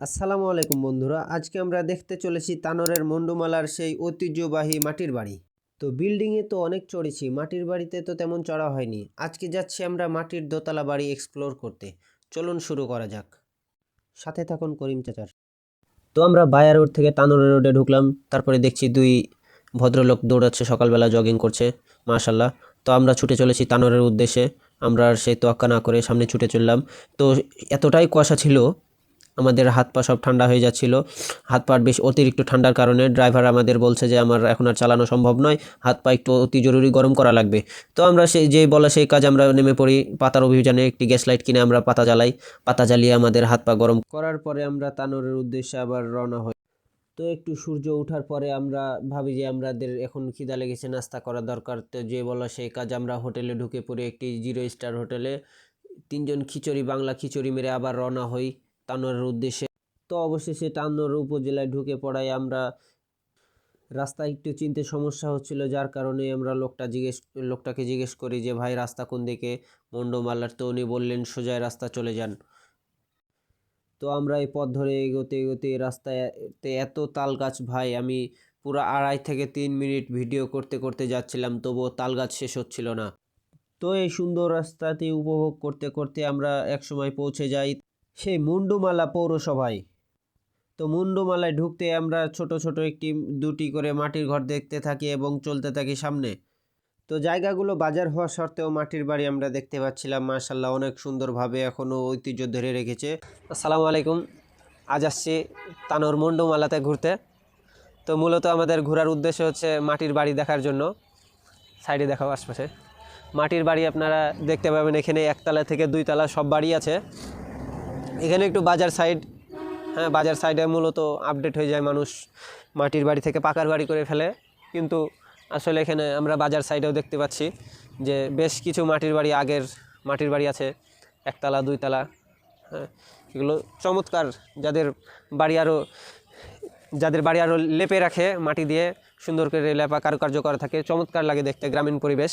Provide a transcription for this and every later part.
আসসালামু আলাইকুম বন্ধুরা, আজকে আমরা দেখতে চলেছি তানোরের মন্ডুমালার সেই ঐতিহ্যবাহী মাটির বাড়ি। তো বিল্ডিংয়ে তো অনেক চড়েছি, মাটির বাড়িতে তো তেমন চড়া হয়নি। আজকে যাচ্ছি আমরা মাটির দোতলা বাড়ি এক্সপ্লোর করতে। চলুন শুরু করা যাক, সাথে থাকুন করিম চাচার। তো আমরা বায়া রোড থেকে তানোরের রোডে ঢুকলাম, তারপরে দেখছি দুই ভদ্রলোক দৌড়াচ্ছে, সকালবেলা জগিং করছে, মাশাল্লাহ। তো আমরা ছুটে চলেছি তানোরের উদ্দেশ্যে। আমরা আর সেই তোয়াক্কা না করে সামনে ছুটে চললাম। তো এতটাই কুয়াশা ছিল, আমাদের হাত পা সব ঠান্ডা হয়ে যাচ্ছিল। হাত পা বেশ অতিরিক্ত ঠান্ডার কারণে ড্রাইভার আমাদের বলছে যে আমার এখন আর চালানো সম্ভব নয়, হাত পা একটু অতি জরুরি গরম করা লাগবে। তো আমরা সেই যে বলা সেই কাজ, আমরা নেমে পড়ি। পাতার অভিযানে একটি গ্যাস লাইট কিনে আমরা পাতা জ্বালাই। পাতা জ্বালিয়ে আমাদের হাত পা গরম করার পরে আমরা তানোরের উদ্দেশ্যে আবার রওনা হই। তো একটু সূর্য ওঠার পরে আমরা ভাবি যে আমাদের এখন খিদা লেগেছে, নাস্তা করা দরকার। তো যে বলা সেই কাজ, আমরা হোটেলে ঢুকে পড়ি, একটি 0 স্টার হোটেলে। তিনজন খিচুড়ি, বাংলা খিচুড়ি মেরে আবার রওনা হই তানোরের উদ্দেশ্যে। তো অবশেষে তানোর উপজেলায় ঢুকে পড়ায় আমরা। রাস্তা একটু চিনতে সমস্যা হচ্ছিল, যার কারণে আমরা লোকটাকে জিজ্ঞেস করি যে ভাই রাস্তা কোন দিকে মন্ডমালার। তো উনি বললেন সোজা রাস্তা চলে যান। তো আমরা এই পথ ধরে এগোতে এগোতে রাস্তাতে এত তাল গাছ ভাই, আমি পুরো 2.5 থেকে 3 মিনিট ভিডিও করতে করতে যাচ্ছিলাম, তবুও তাল গাছ শেষ হচ্ছিল না। তো এই সুন্দর রাস্তাটি উপভোগ করতে করতে আমরা একসময় পৌঁছে যাই সেই মুন্ডুমালা পৌরসভায়। তো মুন্ডুমালায় ঢুকতে আমরা ছোট ছোট দুটি করে মাটির ঘর দেখতে থাকি এবং চলতে থাকি সামনে। তো জায়গাগুলো বাজার হওয়া সত্ত্বেও মাটির বাড়ি আমরা দেখতে পাচ্ছিলাম, মাশাল্লাহ অনেক সুন্দরভাবে এখনও ঐতিহ্য ধরে রেখেছে। আসসালামু আলাইকুম, আজ আসছি তানোর মুন্ডুমালাতে ঘুরতে। তো মূলত আমাদের ঘোরার উদ্দেশ্য হচ্ছে মাটির বাড়ি দেখার জন্য। সাইডে দেখাও আশপাশে মাটির বাড়ি আপনারা দেখতে পাবেন। এখানে 1তলা থেকে 2তলা সব বাড়ি আছে। এখানে একটু বাজার সাইড, হ্যাঁ বাজার সাইডে মূলত আপডেট হয়ে যায়, মানুষ মাটির বাড়ি থেকে পাকার বাড়ি করে ফেলে। কিন্তু আসলে এখানে আমরা বাজার সাইডেও দেখতে পাচ্ছি যে বেশ কিছু আগের মাটির বাড়ি আছে, 1তলা 2তলা। হ্যাঁ, এগুলো চমৎকার। যাদের বাড়ি আরও লেপে রাখে মাটি দিয়ে, সুন্দর করে লেপা কারুকার্য করা থাকে, চমৎকার লাগে দেখতে, গ্রামীণ পরিবেশ।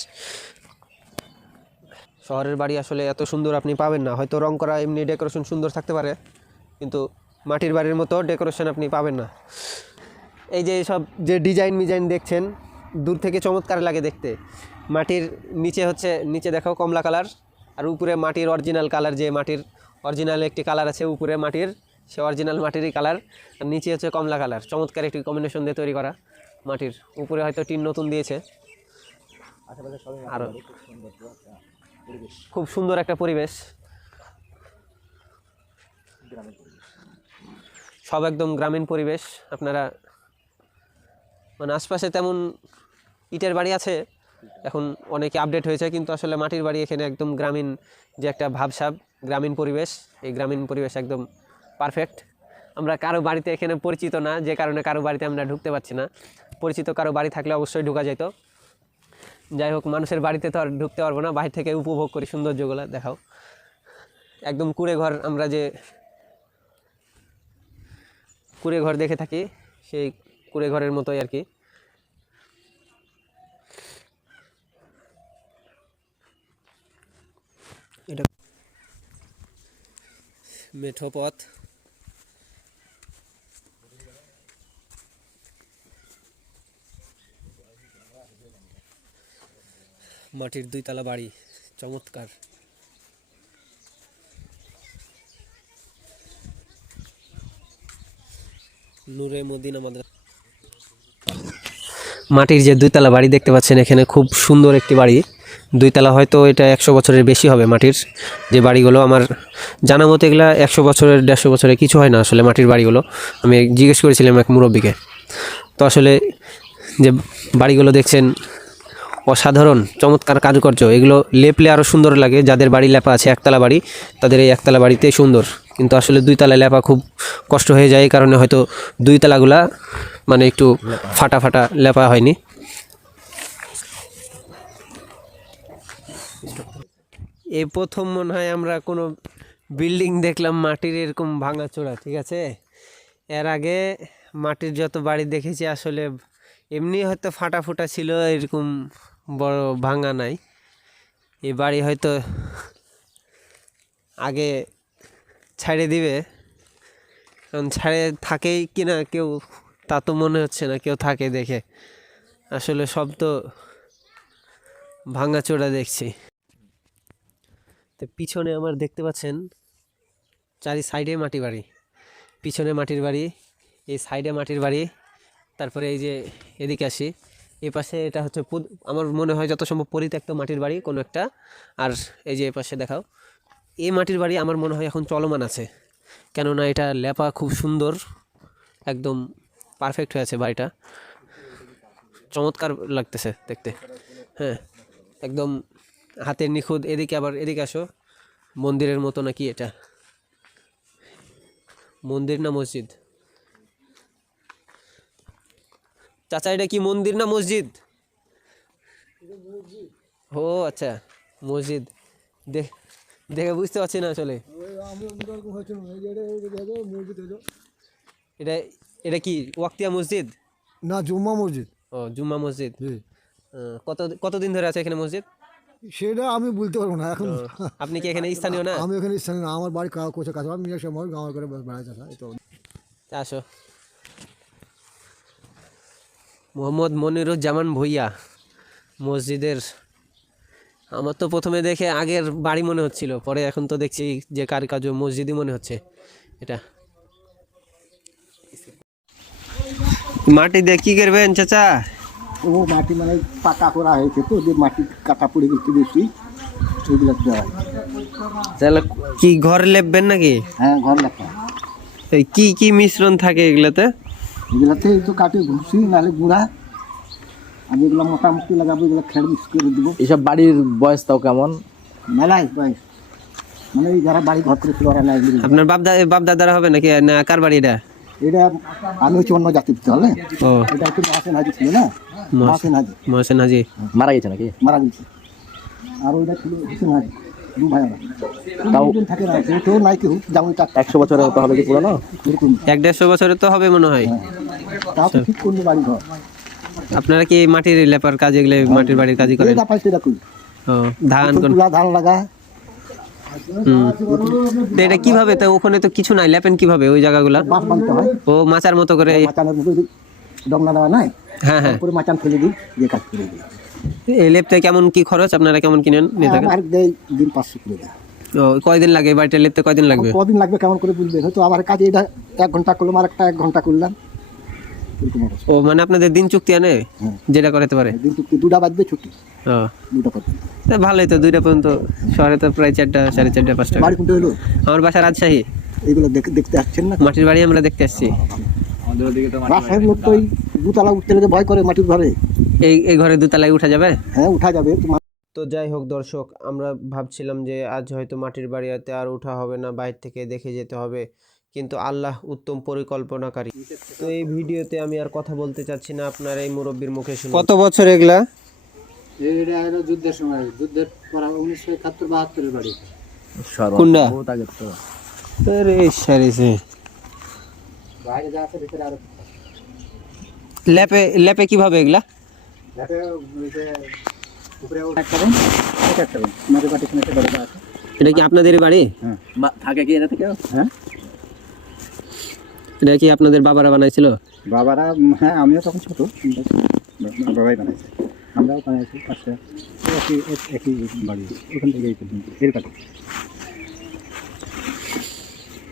শহরের বাড়ি আসলে এত সুন্দর আপনি পাবেন না, হয়তো রং করা এমনি ডেকোরেশন সুন্দর থাকতে পারে, কিন্তু মাটির বাড়ির মতো ডেকোরেশন আপনি পাবেন না। এই যে সব যে ডিজাইন দেখছেন, দূর থেকে চমৎকার লাগে দেখতে। মাটির নিচে দেখাও কমলা কালার, আর উপরে মাটির অরিজিনাল কালার, যে মাটির অরিজিনাল একটি কালার আছে উপরে মাটির, সে অরিজিনাল মাটিরই কালার, আর নিচে হচ্ছে কমলা কালার। চমৎকার একটি কম্বিনেশন দিয়ে তৈরি করা মাটির। উপরে হয়তো টিন নতুন দিয়েছে। আরও খুব সুন্দর একটা পরিবেশ, সব একদম গ্রামীণ পরিবেশ। আপনারা মানে আশপাশে তেমন ইটের বাড়ি আছে, এখন অনেকে আপডেট হয়েছে, কিন্তু আসলে মাটির বাড়ি এখানে একদম গ্রামীণ যে একটা ভাবসাব, গ্রামীণ পরিবেশ, এই গ্রামীণ পরিবেশ একদম পারফেক্ট। আমরা কারো বাড়িতে এখানে পরিচিত না, যে কারণে কারো বাড়িতে আমরা ঢুকতে পারছি না। পরিচিত কারো বাড়ি থাকলে অবশ্যই ঢোকা যেত। যাই হোক, মানুষের বাড়িতে তো আর ঢুকতে পারবো না, বাহির থেকে উপভোগ করি সৌন্দর্যগুলো। দেখাও একদম কুড়ে ঘর, আমরা যে কুড়ে ঘর দেখে থাকি, সেই কুড়ে ঘরের মতোই আর কি। এটা মেঠো পথ, মাটির 2তলা বাড়ি, চমৎকার। নূরে মদিনা মাদ্রাসা। মাটির যে 2তলা বাড়ি দেখতে পাচ্ছেন, এখানে খুব সুন্দর একটি বাড়ি। 2তলা, হয়তো এটা 100 বছরের বেশি হবে। মাটির যে বাড়িগুলো আমার জানা মতে এগুলা 100 বছরের 150 বছরের কিছু হয় না আসলে মাটির বাড়িগুলো। আমি জিজ্ঞেস করেছিলাম এক মুরব্বীকে। তো আসলে যে বাড়িগুলো দেখছেন অসাধারণ, চমৎকার কারুকার্য। এগুলো লেপলে আরও সুন্দর লাগে। যাদের বাড়ি লেপা আছে 1তলা বাড়ি, তাদের এই 1তলা বাড়িতেই সুন্দর, কিন্তু আসলে 2তলায় লেপা খুব কষ্ট হয়ে যায়, এই কারণে হয়তো 2তলাগুলা মানে একটু ফাটা লেপা হয়নি। এই প্রথম মনে হয় আমরা কোনো বিল্ডিং দেখলাম মাটির এরকম ভাঙাচোরা, ঠিক আছে। এর আগে মাটির যত বাড়ি দেখেছি আসলে এমনি হয়তো ফাটা ছিল, এরকম বড় ভাঙা নাই। এই বাড়ি হয়তো আগে ছাড়ে দিবে, কারণ ছাড়ে থাকেই কিনা কেউ তা তো মনে হচ্ছে না কেউ থাকে দেখে, আসলে সব তো ভাঙাচোরা দেখছি। তো পিছনে আমার দেখতে পাচ্ছেন চারি সাইডে মাটি বাড়ি, পিছনে মাটির বাড়ি, এই সাইডে মাটির বাড়ি, তারপরে এই যে এদিকে আসি এ পাশে এটা হচ্ছে আমার মনে হয় যত সম্ভব পরিত্যক্ত মাটির বাড়ি কোনো একটা। আর এই যে এ পাশে দেখাও এই মাটির বাড়ি আমার মনে হয় এখন চলমান আছে, কেননা এটা লেপা খুব সুন্দর, একদম পারফেক্ট হয়েছে বাড়িটা, চমৎকার লাগতেছে দেখতে। হ্যাঁ, একদম হাতের নিখুঁত। এদিকে আবার এদিকে আসো, মন্দিরের মতো নাকি এটা, মন্দির না মসজিদ? চাচা এটা কি মন্দির না মসজিদ? ও আচ্ছা, মসজিদ। দেখে বুঝতে পারছি না আসলে। এটা এটা কি ওয়াক্তিয়া মসজিদ না, জুম্মা মসজিদ। ও জুম্মা মসজিদ। কতদিন ধরে আছে এখানে মসজিদ? সেটা আমি বলতে পারবো না এখন। আপনি কি এখানে স্থানীয় না? আমি এখানে স্থানীয় না, আমার বাড়ি কোচে কাছে, আমি নিয়ে সময় গাঁয়ের করে বেড়াতে আসা। এই তো আসো। মোহাম্মদ মনিরুজ্জামান ভুইয়া মসজিদের, আমার তো প্রথমে দেখে আগের বাড়ি মনে হচ্ছিল, পরে এখন তো দেখছি যে কারুকার্য মসজিদই মনে হচ্ছে এটা। মাটি দিয়ে কি করবেন চাচা? ও মাটি মানে পাকা করা হয়েছে তো, যে মাটি কাটা পড়ে গেছে বেশি, সেগুলো দেওয়া হয়। তাহলে কি ঘর লেপবেন নাকি? হ্যাঁ, ঘর লেখা। এই কি কি মিশ্রণ থাকে এগুলাতে? এগুলাতে এই তো কাটে ঘুষি নাহলে গুঁড়া, আর যেগুলো মোটামুটি লাগাবো এগুলো খেড় মিক্স করে দেবো। এইসব বাড়ির বয়স তাও কেমন? মেলায় বয়স, মানে এই যারা বাড়ি ঘর করেছিল ওরা নাই। আপনার বাপ দাদারা হবে নাকি না কার বাড়ি এটা? এটা আমি হচ্ছে অন্য জাতির, তাহলে ও এটা হচ্ছে মহাসেন হাজি ছিল না, মহাসেন হাজি মহসেন হাজি মারা গেছে নাকি? মারা গেছে। আর ওইটা ছিল হোসেন হাজি, দু ভাই ওরা। তাও থাকে না, কেউ নাই, কেউ যেমন 100 বছরের তো হবে কি পুরনো? এরকম। 100-150 বছরের তো হবে মনে হয়। তাও তো ঠিক করলো বাড়ি ঘর। আপনারা কি মাটির লেপার কাজ, এগুলো মাটির বাড়ির কাজই করেন? এটা পাইছে দেখুন, ও ধান কোন? তুলা ধান লাগা। তো এটা কিভাবে, তো ওখানে তো কিছু নাই, লেপেন কিভাবে ওই জায়গাগুলা? বাঁশ বাঁধতে হয়, ও মাচার মতো করে। মাচানের মধ্যে ডগনা দেওয়া নাই, হ্যাঁ হ্যাঁ। তারপরে মাচান ফেলে দিই, দিয়ে কাজ করে দিই। এই লেপতে কেমন কি খরচ, আপনারা কেমন কিনেন নিয়ে থাকেন? আমার দেয় দিন 500 করে দেয়। ও কয়দিন লাগে এই বাড়িটা লেপতে, কয়দিন লাগবে? কদিন লাগবে কেমন করে বুঝবে, হয়তো আমার কাজে এটা 1 ঘন্টা করলাম, আর একটা 1 ঘন্টা করলাম, এরকম অবস্থা। ও মানে আপনাদের দিন চুক্তি আনে, হ্যাঁ। যেটা করতে পারে। দিন চুক্তি 2টা বাজবে ছুটি, ও 2টা পর্যন্ত। তা ভালোই তো, 2টা পর্যন্ত। শহরে তো প্রায় 4টা, 4:30, 5টা। বাড়ি কোনটা হলো? আমার বাসা রাজশাহী। এইগুলো দেখতে আসছেন না? মাটির বাড়ি আমরা দেখতে আসছি। আমাদের ওদিকে তো রাজশাহীর লোক তো ওই 2তলা উঠতে গেলে ভয় করে মাটির ঘরে। এই ঘরে 2তলায় উঠা যাবে? হ্যাঁ, উঠা যাবে। তো যাই হোক দর্শক, আমরা ভাবছিলাম যে আজ হয়তো মাটির বাড়িতে আর ওঠা হবে না, বাইরে থেকে দেখে যেতে হবে, কিন্তু আল্লাহ উত্তম পরিকল্পনাকারী। তো এই ভিডিওতে আমি আর কথা বলতে চাচ্ছি না, আপনার এই মুরব্বীর মুখে শুনুন। কত বছর এগুলা? এটা হলো যুদ্ধের সময়, যুদ্ধের পর 1971-72 বাড়ি। কোনটা? বহুত আগে তো। আরে সারিছে। বাইরে যা আছে ভিতরে আরো লেপে কিভাবে এগুলা? দেখে ওই যে উপরে একটা রুম, একটা রুম মাঝে পার্টিশন আছে, দরজা আছে। এটা কি আপনাদের বাড়ি? হ্যাঁ। থাকে কি এটা থেকে? হ্যাঁ, এটা কি আপনাদের বাবারা বানাইছিল? বাবারা, হ্যাঁ আমিও তখন ছোট, বাবাই বানাইছে, আমরাও বানাইছি। পাশে একই বাড়ি, ওখান থেকে এই পর্যন্ত এর কাছে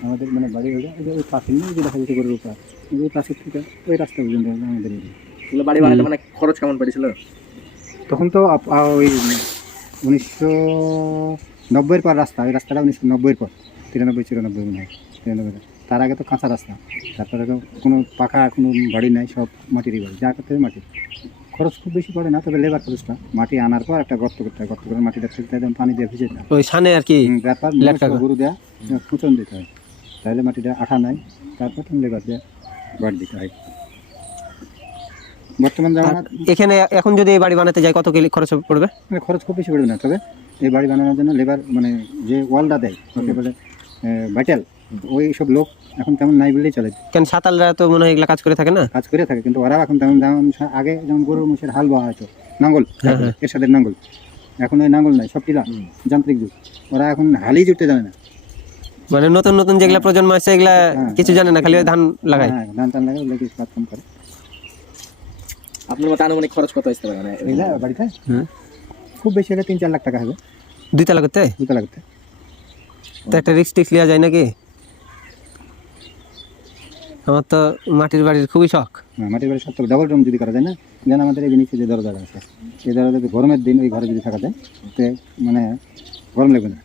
আমাদের মানে বাড়ি হয়ে যায়। ওই পাশে নিয়ে যে দেখা যেতে গরুর উপর, ওই পাশের থেকে ওই রাস্তা পর্যন্ত আমাদের এরিয়া। এগুলো বাড়ি বানাতে মানে খরচ কেমন পড়েছিল তখন? তো ওই 1990-এর পর রাস্তা, ওই রাস্তাটা 1990-এর পর, 93-94 মনে হয়, 93। তার আগে তো কাঁচা রাস্তা, তারপরে তো কোনো পাকা কোনো বাড়ি নাই, সব মাটিরই বাড়ি, যা করতে হবে মাটি। খরচ খুব বেশি পড়ে না, তবে লেবার খরচটা, মাটি আনার পর একটা গর্ত করতে হয়, গর্ত করে মাটিটা ফেলতে হয়, পানি দিয়ে ভিজে দেয়, ওই সানে আর কি ব্যাপার গরু দেওয়া ফুচন দিতে হয়, তাহলে মাটিটা আঠা নাই, তারপর তুমি লেবার দিয়ে বাড়ি দিতে হয়। বর্তমান জামানা এখানে এখন যদি এই বাড়ি বানাতে যাই কত কি খরচ পড়বে? খরচ খুব বেশি পড়বে না, তবে এই বাড়ি বানানোর জন্য লেবার মানে যে ওয়ালটা দেয় ওকে বলে ব্যাটেল, ওই সব লোক এখন তেমন নাই বললেই চলে। কেন সাতালরা তো মনে হয় এগুলা কাজ করে থাকে না? কাজ করে থাকে, কিন্তু ওরাও এখন তেমন যেমন আগে যেমন গরুর মোষের হাল বওয়া হয়তো, নাঙ্গল, এর সাথে নাঙ্গল, এখন ওই নাঙ্গল নাই, সব টিলা, যান্ত্রিক যুগ, ওরা এখন হালই জুটতে জানে না। মানে নতুন নতুন যেগুলা প্রজন্ম আছে এগুলা কিছু জানে না, খালি ওই ধান লাগায়। হ্যাঁ ধান টান লাগে, ওগুলো কিছু কাজ কাম করে। আপনার মতে আনুমানিক খরচ কত আসতে পারে মানে এগুলা বাড়িতে হুম। খুব বেশি হলে 3-4 লাখ টাকা হবে 2 তলা করতে, 2 তলা করতে। তো একটা রিস্ক টিক্স লিয়া যায় নাকি? আমার তো মাটির বাড়ির খুবই শখ। মাটির বাড়ি সব ডবল রুম যদি করা যায় না, যেন আমাদের এই নিচে যে দরজা আছে, এই দরজা যদি গরমের দিন ওই ঘরে যদি থাকা যায়, তে মানে গরম লাগবে না।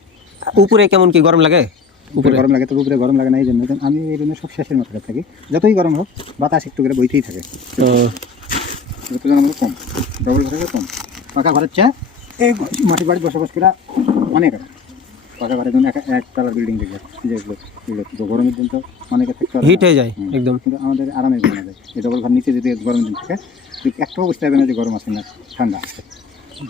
উপরে কেমন কি গরম লাগে? উপরে গরম লাগে, তো উপরে গরম লাগে না এই জন্য আমি এই রুমে সব শেষের মধ্যে থাকি। যতই গরম হোক বাতাস একটু করে বইতেই থাকে, তুলনামূলক কম, ডবল ঘরে কম। পাকা ঘরের চেয়ে এই মাটির বাড়ি বসবাস করা অনেক আরাম। পাকা ঘরের জন্য এক তলার বিল্ডিং দেখবে, যেগুলো তো গরমের দিন তো অনেকে থাকতে পারে না। হিট হয়ে যায় একদম। কিন্তু আমাদের আরামে ঘুমানো যায়। এই ডবল ঘর নিচে যদি গরমের দিন থাকে, একটাও বুঝতে হবে না যে গরম আছে না ঠান্ডা আছে।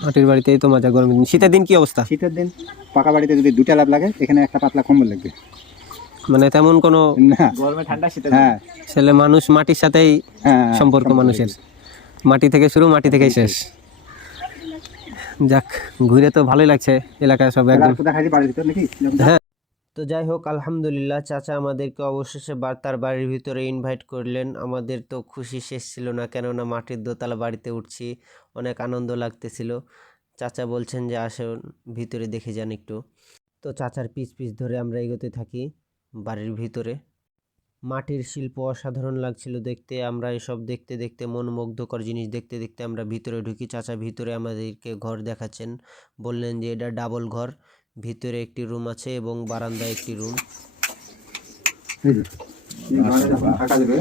মাটির বাড়িতেই তো মজা গরমের দিন। শীতের দিন কি অবস্থা? শীতের দিন পাকা বাড়িতে যদি 2টা লাভ লাগে, এখানে একটা পাতলা কম্বল লাগবে মানে তেমন কোনো না। গরমে ঠান্ডা শীতে হ্যাঁ ছেলে মানুষ মাটির সাথেই হ্যাঁ সম্পর্ক মানুষের, মাটি থেকে শুরু মাটি থেকেই শেষ। যাক, ঘুরে তো ভালোই লাগছে এলাকায় সব একদম। দেখা যায় বাড়ির ভিতর নাকি। হ্যাঁ, তো যাই হোক আলহামদুলিল্লাহ, চাচা আমাদেরকে অবশেষে তার বাড়ির ভিতরে ইনভাইট করলেন। আমাদের তো খুশি শেষ ছিল না, কেননা মাটির দোতলা বাড়িতে উঠছি, অনেক আনন্দ লাগতেছিল। চাচা বলছেন যে আসুন ভিতরে দেখে যান একটু। তো চাচার পিছ ধরে আমরা এগোতে থাকি বাড়ির ভিতরে। মাটির শিল্প অসাধারণ লাগছিল দেখতে। আমরা এসব দেখতে দেখতে মনোমুগ্ধকর জিনিস দেখতে দেখতে আমরা ভিতরে ঢুকি। চাচা ভিতরে আমাদেরকে ঘর দেখাচ্ছেন, বললেন যে এটা ডাবল ঘর, ভিতরে একটি রুম আছে এবং বারান্দায় একটি রুম। থাকা যাবে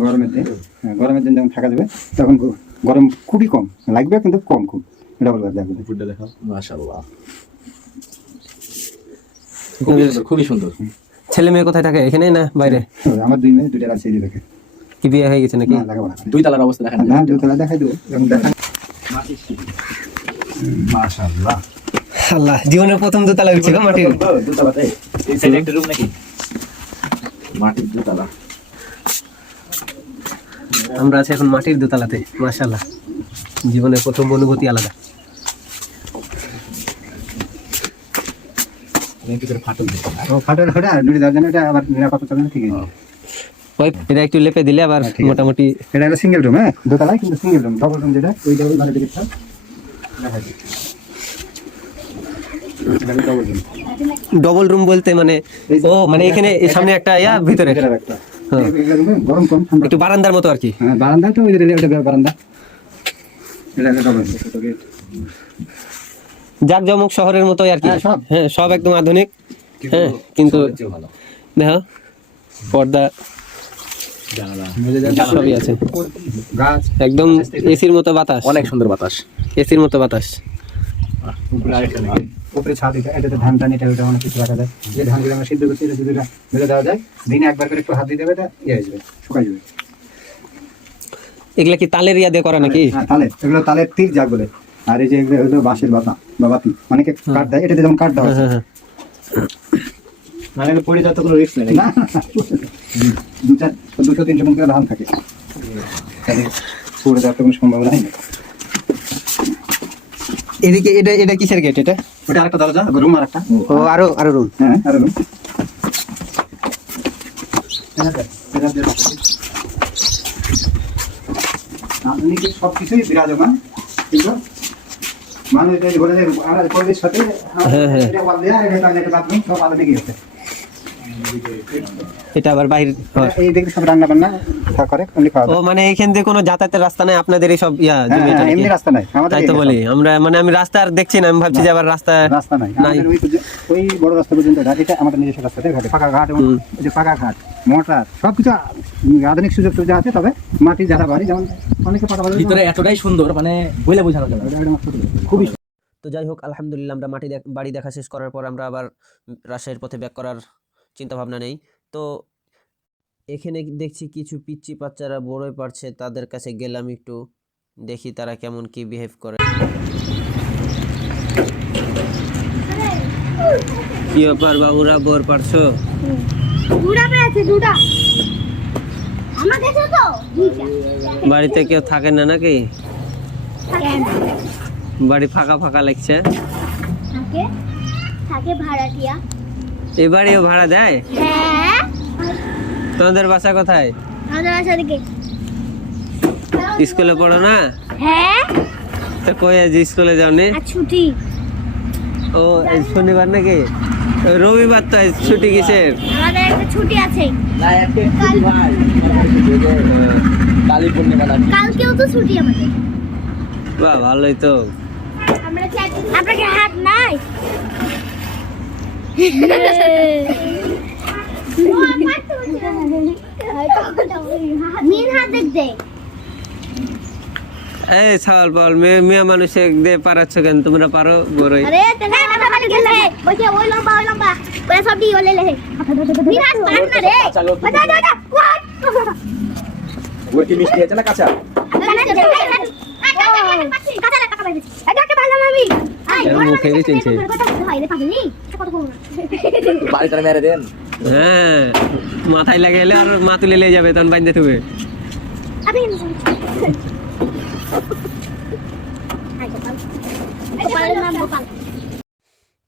গরমের দিন, গরমের দিন যখন থাকা যাবে তখন গরম খুবই কম লাগবে, কিন্তু কম খুব ডাবল ঘর যাবে। ফুটটা দেখাও, মাশাআল্লাহ খুবই সুন্দর। ছেলে মেয়ে কোথায় থাকে, এখানে না বাইরে? আমার 2 মেয়ে 2টা রাজশাহী থাকে। কি বিয়ে হয়ে গেছে নাকি? না লাগাবো না, 2 তলার অবস্থা দেখেন না 2 তলা দেখাই দেবো এবং দেখা। মাশাআল্লাহ, আল্লাহ, জীবনের প্রথম দোতলা উঠছে গো মাটির। 2 তলাতে এই সাইডে একটা রুম নাকি মাটির 2 তলা। আমরা আছি এখন মাটির দোতলাতে। মাশাআল্লাহ, জীবনের প্রথম অনুভূতি আলাদা। ফাটল ফাটল হলে আর দুটি দরজা, এটা আবার নিরাপত্তার জন্য ঠিক আছে। ওই এটা একটু লেপে দিলে আবার মোটামুটি। এটা হলো সিঙ্গেল রুম, হ্যাঁ দোতলায়, কিন্তু সিঙ্গেল রুম। ডবল রুম যেটা ওই ডবল ঘরে দিকে থাক দেখাই দিই। এটা ডবল রুম। ডবল রুম বলতে মানে ও মানে এখানে সামনে একটা ভিতরে এটার একটা হ্যাঁ। এগুলো রুমে গরম কম ঠান্ডা। একটু বারান্দার মতো আর কি। হ্যাঁ বারান্দা তো ওই যে এটা বারান্দা, এটা ডবল রুম। জাকজমক শহরের মতোই আর কি। হ্যাঁ, সব। হ্যাঁ, সব একদম আধুনিক। হ্যাঁ, কিন্তু দেখো পর্দা সবই আছে, গাছ একদম এসির মতো বাতাস, অনেক সুন্দর বাতাস। এসির মতো বাতাস। উপরে ছাদ, এটাতে ধান টান এটা ওটা অনেক কিছু রাখা যায়। যে ধানগুলো আমরা সিদ্ধ করছি এটা যদি মেলে দেওয়া যায়, দিনে একবার করে একটু হাত দিয়ে দেবে, এটা ইয়ে আসবে, শুকাই যাবে। এগুলা কি তালের ইয়া দিয়ে করা নাকি? হ্যাঁ তালে, এগুলো তালের তীর যাক বলে। আর এই যে এগুলো হলো বাঁশের বাতা বা বাতি, অনেকে কাঠ দেয়, এটাতে যেমন কাঠ দেওয়া আছে। হ্যাঁ, মানে পড়ে যাওয়ার তো কোনো রিস্ক নেই না। 200-300 মন করে ধান থাকে, তাহলে পড়ে যাওয়ার তো কোনো সম্ভাবনা নেই। এদিকে এটা কিসের গেট? এটা ওটা আরেকটা দরজা, রুম আরেকটা। ও আরো রুম। হ্যাঁ আরো রুম। আপনি কি সবকিছুই বিরাজমান, কিন্তু মানুষ যদি বলে যে আমরা পরিবেশ সাথে এটা ওয়াল দেয়া, এটা টয়লেট বাথরুম সব আলাদা কি হচ্ছে। এটা আবার বাইরে। এই দেখে সব রান্না বান্না করে অনলি খাওয়া ও দাওয়া। মানে এইখান দিয়ে কোনো যাতায়াতের রাস্তা নাই আপনাদের এই সব হ্যাঁ, এমনি রাস্তা নাই আমাদের, তাই তো বলি আমরা, মানে আমি রাস্তা আর দেখছি না, আমি ভাবছি যে আবার রাস্তা রাস্তা নাই নাই। আমাদের ওই বড় রাস্তা পর্যন্ত ঘাট, এটা আমাদের নিজস্ব রাস্তাতে ঘাটে পাকা ঘাট, এবং ওই যে পাকা ঘাট মোটর সবকিছু আধুনিক সুযোগ সুবিধা আছে। তবে মাটি যারা বাড়ি যেমন অনেকে পাকা বাড়ি ভিতরে এতটাই সুন্দর মানে বলে বোঝানো যাবে না। খুবই। তো যাই হোক আলহামদুলিল্লাহ, আমরা বাড়ি দেখা শেষ করার পর আমরা আবার রাজশাহীর পথে ব্যাক করার চিন্তা ভাবনা নেই। তো এখানে দেখছি কিছু পিচ্চি বাচ্চারা বড়ই পারছে, তাদের কাছে গেলাম একটু, দেখি তারা কেমন কি বিহেভ করে। কি ব্যাপার বাবুরা, বোর পারছো? বাড়িতে কেউ থাকে না নাকি? বাড়ি ফাঁকা ফাঁকা লাগছে। থাকে ভাড়াটিয়া। এই বাড়িও ভাড়া দেয়? হ্যাঁ, তোমাদের বাসা কোথায়? আমাদের বাসা দিকে। স্কুলে পড়ো না? হ্যাঁ, তো কই আজ স্কুলে যাওনি? আর ছুটি। ও আজ শনিবার নাকি? রবিবার তো, আজ ছুটি কিসের? আমাদের একটা ছুটি আছে। না একটা ভাই কালী পূর্ণিমা না কালকেও তো ছুটি আমাদের। বাহ, ভালোই তো। আপনাকে হাত নাই? মিন হাত দেখতে। এই ছাগল পাল মেয়ে মানুষে দিয়ে পারাচ্ছ কেন? তোমরা পারো বড়ই। আরে তেনে মাথা মারি গেলে বসে ওই লম্বা ওই সব দি ওলে লে মিন হাত পার না রে বাজা বাজা ওই কি মিষ্টি আছে না কাঁচা? মুখে চিনছে। বাড়ি তারা মেরে দেন। হ্যাঁ, মাথায় লাগাইলে আর মা তুলে লে যাবে, তখন বাইন্দে থুবে।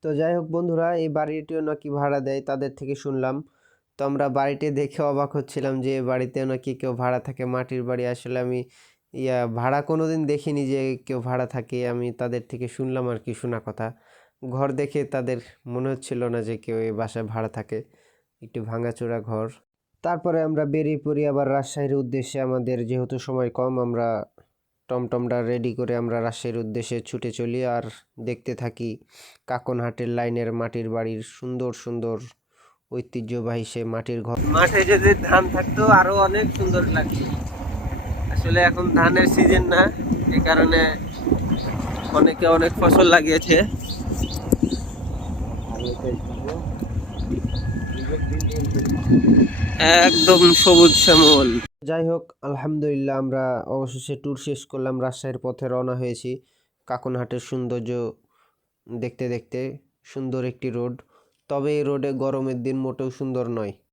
তো যাই হোক বন্ধুরা, এই বাড়িটিও নাকি ভাড়া দেয়, তাদের থেকে শুনলাম। তো আমরা বাড়িটি দেখে অবাক হচ্ছিলাম যে বাড়িতেও নাকি কেউ ভাড়া থাকে, মাটির বাড়ি। আসলে আমি ভাড়া কোনোদিন দেখিনি যে কেউ ভাড়া থাকে, আমি তাদের থেকে শুনলাম আর কি, শোনা কথা। ঘর দেখে তাদের মনে হচ্ছিল না যে কেউ এই বাসায় ভাড়া থাকে, একটু ভাঙাচোরা ঘর। তারপরে আমরা বেরিয়ে পড়ি আবার রাজশাহীর উদ্দেশ্যে। আমাদের যেহেতু সময় কম, আমরা টমটমটা রেডি করে আমরা রাজশাহীর উদ্দেশ্যে ছুটে চলি আর দেখতে থাকি কাকনহাটের লাইনের মাটির বাড়ির সুন্দর সুন্দর ঐতিহ্যবাহী সে মাটির ঘর। মাঠে যদি ধান থাকতো আরো অনেক সুন্দর লাগতো। আসলে এখন ধানের সিজন না, এই কারণে অনেকে অনেক ফসল লাগিয়েছে। একদম সবুজ শ্যামল। যাই হোক, আলহামদুলিল্লাহ আমরা অবশেষে ট্যুর শেষ করলাম, রাজশাহীর পথে রওনা হয়েছি। কাকনহাটের সৌন্দর্য দেখতে দেখতে, সুন্দর একটি রোড। তবে এই রোডে গরমের দিন মোটেও সুন্দর নয়।